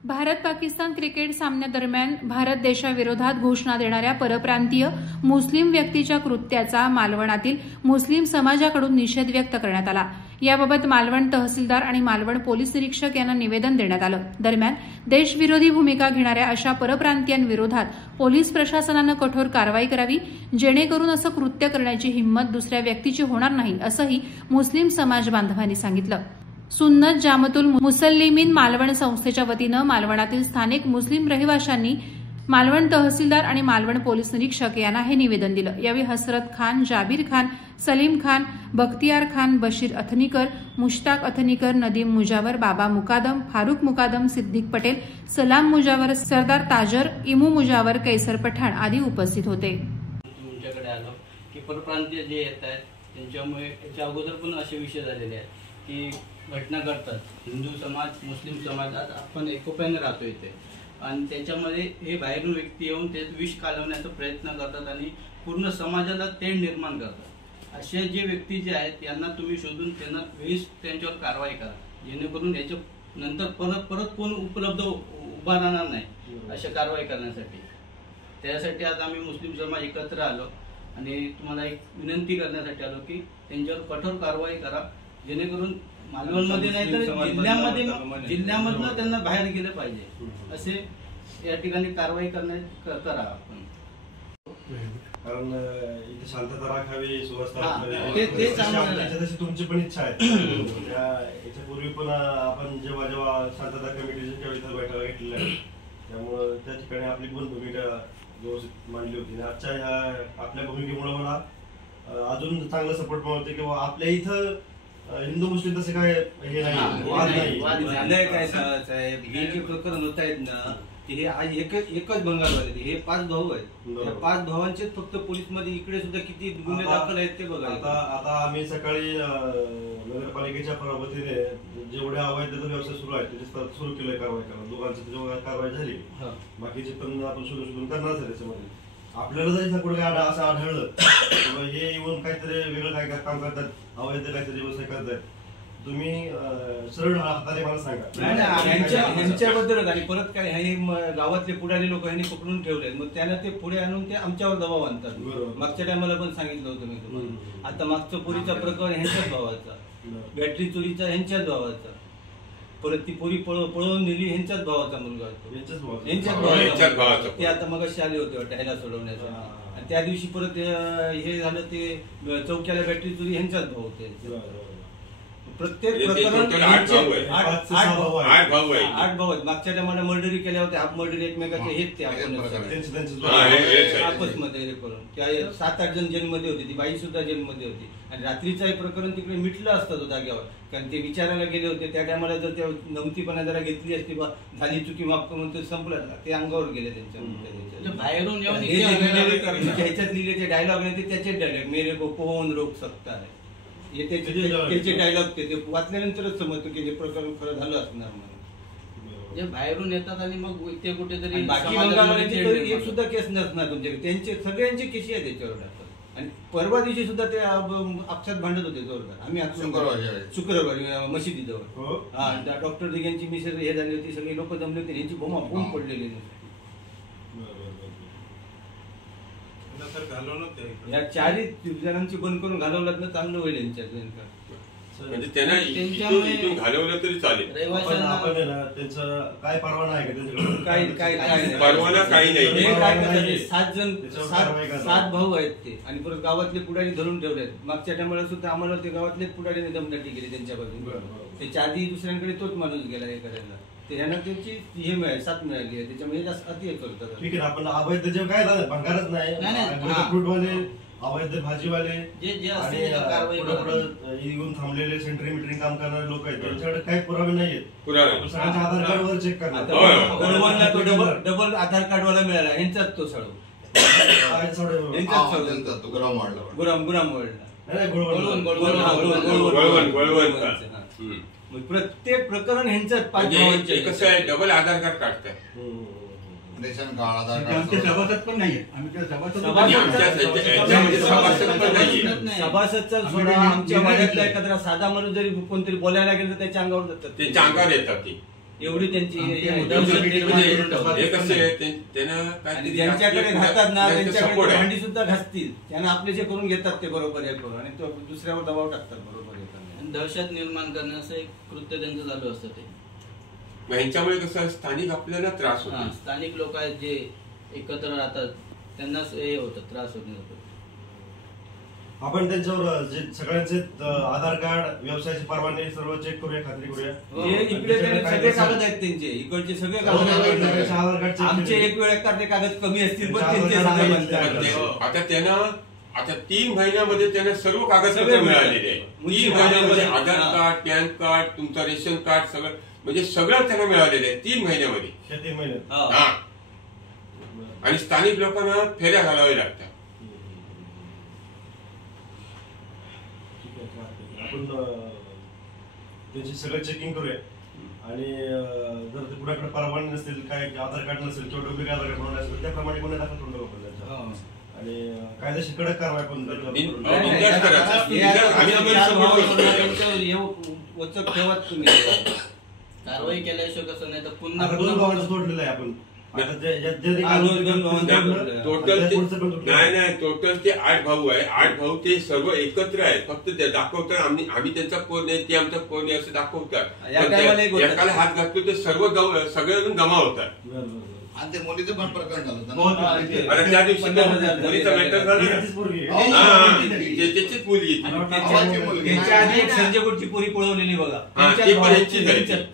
Bharat Pakistan cricket सामन्यादरम्यान Bharat देशाविरोधात घोषणा देणाऱ्या परप्रांतीय मुस्लिम व्यक्तीच्या कृत्याचा मालवणातील मुस्लिम समाजाकडून निषेध व्यक्त करण्यात आला। याबाबत मालवण तहसीलदार आणि मालवण पोलीस निरीक्षक यांना निवेदन देण्यात आलं। दरम्यान देशविरोधी भूमिका घेणाऱ्या अशा परप्रांतीयांविरोधात पोलीस प्रशासनानं कठोर कारवाई करावी, जेणेकरून असं कृत्य करण्याची हिंमत दुसऱ्या व्यक्तीची होणार नाही, असंही मुस्लिम समाज बांधवांनी सांगितलं। सुन्नत जामतुल मुसल्लिमीन मालवण संस्थेच्या वतीनं मालवणातील स्थानिक मुस्लिम रहिवाशांनी मालवण तहसीलदार आणि मालवण पोलीस निरीक्षक यांना हे निवेदन दिलं। यावेळी हसरत खान, जाबीर खान, सलीम खान, बख्तियार खान, बशीर अथनीकर, मुश्ताक अथनीकर, नदीम मुजावर, बाबा मुकादम, फारूक मुकादम, सिद्दीक पटेल, सलाम मुजावर, सरदार ताजर, इमू मुजावर, कैसर पठाण आदी उपस्थित होते। तुमच्याकडे आलो की परप्रांतीय जे येत आहेत त्यांच्यामुळे याच्या अगोदर पण असे विषय झालेले आहेत की घटना घडतात। हिंदू समाज, मुस्लिम समाज आज आपण एकोप्याने राहतो इथे आणि त्याच्यामध्ये हे बाहेरून व्यक्ती येऊन ते विष कालवण्याचा प्रयत्न करतात आणि पूर्ण समाजाला तेढ निर्माण करतात। असे जे व्यक्ती जे आहेत यांना तुम्ही शोधून त्यांना वेळीच त्यांच्यावर कारवाई करा, जेणेकरून याच्या नंतर परत कोण उपलब्ध उभा राहणार नाही अशा कारवाई करण्यासाठी। त्यासाठी आज आम्ही मुस्लिम समाज एकत्र आलो आणि तुम्हाला एक विनंती करण्यासाठी आलो की त्यांच्यावर कठोर कारवाई करा, जेणेकरून मालवणमध्ये नाही तर जिल्ह्यामधनं त्यांना बाहेर गेलं पाहिजे असे या ठिकाणी कारवाई करा आपण। कारण इथे शांतता राखावी, सुव्यवस्था तशी तुमची पण इच्छा आहे। याच्यापूर्वी पण आपण जेव्हा शांतता कमिटीच्या इथं बैठका घेतलेल्या आहेत त्यामुळे त्या ठिकाणी आपली पण भूमिका व्यवस्थित मांडली होती। आजच्या ह्या आपल्या भूमिकेमुळे मला अजून चांगला सपोर्ट मिळते की आपल्या इथं हिंदू मुस्लिम तसे काय हे नाही। काय साहेब, हे जे प्रकरण होत आहेत ना हे आज एकच बंगाल झाले। हे 5 भाऊ आहेत, या 5 भावांचे फक्त पोलीस मध्ये इकडे सुद्धा किती गुन्हे दाखल आहेत ते बघा। आता आम्ही सकाळी नगरपालिकेच्या वतीने जेवढे अवैध व्यवसाय सुरू आहेत त्याचे सुरू केलंय कारवाई करा। दोघांची कारवाई झाली, बाकीचे पण आपण शोधून करणार आहे। त्याच्यामध्ये आपल्याला जरी कुठे असं आढळलं हे येऊन काहीतरी वेगळं काय काम करतात, अवैध काहीतरी व्यवसाय करतायत, तुम्ही सरळ हाताने मला सांगा यांच्याबद्दलच। आणि परत काय हे गावातले पुढारी लोक यांनी पकडून ठेवले, मग त्यांना ते पुढे आणून ते आमच्यावर दबाव आणतात। मागच्या टायमाला पण सांगितलं होतं मी तुम्हाला। आता मागचं पोरीचा प्रकरण ह्यांच्याच भावाचा, बॅटरी चोरीचा ह्यांच्याच भावाचा, परत ती पोरी पळवून नेली ह्यांच्याच भावाचा मुलगा होतो, ह्यांच्याच भावाचा। ते आता मगाशी आले होते वाटतं ह्याला सोडवण्याचा, आणि त्या दिवशी परत हे झालं ते चौक्याला बॅटरी चोरी ह्यांच्याच भाऊ होते। प्रत्येक प्रकरण 8 भाऊ आहेत। मागच्या टायमाला मर्डरी केल्या होत्या, हाफ मर्डरी एकमेकाचे हेच ते आपसमध्ये हे करून त्या 7-8 जण जेलमध्ये होते, ती बाई सुद्धा जेलमध्ये होती। आणि रात्रीचं हे प्रकरण तिकडे मिटलं असतं तो जाग्यावर, कारण ते विचारायला गेले होते त्या टायमाला जर त्या नमतीपणा जरा घेतली असती, झाली चुकी माफ करून ते संपलं, ते अंगावर गेले त्यांच्या बाहेरून ह्याच्यात लिहिले ते डायलॉग नाही, त्याचे डायलॉग मेरे को कौन रोक सकता है, त्याचे डायलॉग ते वाचल्यानंतरच समजतो की हे प्रकरण खरं झालं असणार म्हणून। जे बाहेरून येतात आणि मग ते कुठेतरी बाकी बंगालमध्ये एक सुद्धा केस नसणार तुमच्याकडे, त्यांचे सगळ्यांचे केसी आहे त्याच्यावर टाकतात। आणि परवा दिवशी सुद्धा ते आपसात भांडत होते जोरदार, आम्ही शुक्रवारी मशिदीजवळ, हा डॉक्टर दिग्यांची मिसेस हे झाली होती, सगळी लोक जमले होते, यांची बोंब पडलेली नाही। या 4 जणांची बंद करून घालवलं ना चांगलं होईल यांच्यात, म्हणजे त्यांना घालवलं तरी चालेल। त्यांचं काय परवाना आहे का? काय परवाना काही नाही। 7 भाऊ आहेत ते, आणि परत गावातले पुढारी धरून ठेवले आहेत। मागच्या टायमाला सुद्धा आम्हाला ते गावातलेच पुढारीने दमदाटी केली त्यांच्या बाजूने, त्याच्या आधी दुसऱ्यांकडे तोच माणूस गेला हे करायला, त्यांना त्यांची हे मिळाली, साथ मिळाली आहे, त्याच्यामध्ये जास्त अति करतात। ठीक आहे, आपण अवैध जे काय झालं भंगारच नाही, फ्रूटवाले, अवैध भाजीवाले येऊन थांबलेले सेंटरी मीटरिंग काम करणारे लोक आहेत, त्यांच्याकडे काही पुरावे नाहीयेत, सगळ्यांच्या आधार कार्डवर चेक करणार। डबल आधार कार्ड वाला मिळाला, यांचाच तो सळव, प्रत्येक प्रकरण ह्यांच्यात 5 भावांचे कसं आहे, डबल आधार कार्ड काढतात रेशन कार्ड, आधार कार्ड सभासद पण नाहीये, आम्ही त्या सभासदचा सोडा, आमच्या वाड्यातला एखादा साधा माणूस जरी कोणतरी बोलायला गेलं तर त्याच्या अंगावर जातात, त्यांच्या अंगावर येतात ते एवढी त्यांची दहशत निर्माण करून ठेवली. हे कसे आणि ज्यांच्याकडे राहतात ना त्यांच्याकडे भांडी सुद्धा घासतील, त्यांना आपले जे करून घेतात ते बरोबर हे करून आणि तो दुसऱ्यावर दबाव टाकतात बरोबर हे करणे. दहशत निर्माण करणे असं एक कृत्य त्यांचं चालू असतं ते. ह्यांच्यामुळे कसं स्थानिक आपल्याला त्रास होतो. स्थानिक लोक आहेत जे एकत्र राहतात त्यांनाच हे होतं, त्रास होतो. आपण त्यांच्यावर जे सगळ्यांचे आधार कार्ड, व्यवसायाची परवानगी सर्व चेक करूया, खात्री करूया. इकडे सगळे कागद आहेत त्यांचे, इकडचे सगळे कागद आहेत. आधार कार्ड आमचे एक वेळ ते कागद कमी असतील पण त्यांचे आता त्यांना आता 3 महिन्यामध्ये त्यांना सर्व कागदपत्र मिळालेले आहे. 3 महिन्यामध्ये आधार कार्ड, पॅन कार्ड, तुमचं रेशन कार्ड सगळं म्हणजे सगळं त्यांना मिळालेलं आहे 3 महिन्यामध्ये. 3 महिन्यात. हा. आणि स्थानिक लोकांना फेऱ्या घालाव्या लागतात. आपण त्यांची सगळं चेकिंग करूया आणि जर ते कुणाकडे परवानगी नसतील, काय आधार कार्ड नसेल किंवा डुप्लिकेट आधार कार्ड म्हणून असेल त्याप्रमाणे गुन्हे दाखल करून टाकू आणि कायदेशीर कडक कारवाई पण कारवाई केल्याशिवाय कसं नाही तर पुन्हा 2 भावांचं तोडलेलं आहे आपण. टोटल ते 8 भाऊ आहे. 8 भाऊ ते सर्व एकत्र आहेत. फक्त ते दाखवतात आम्ही त्यांचा पोर नाही, ते आमचा पोर नाही असं दाखवतात. एकाला हात घातलो ते सर्व सगळेजण जमा होतात. आणि ते मुलीचं पण प्रकरण झालं आणि त्या दिवशी मुलीचा मॅटर झाला त्याचीच मुली संजय गुडची पोरी पळवलेली बघा. ती पण ह्यांचीच आहे.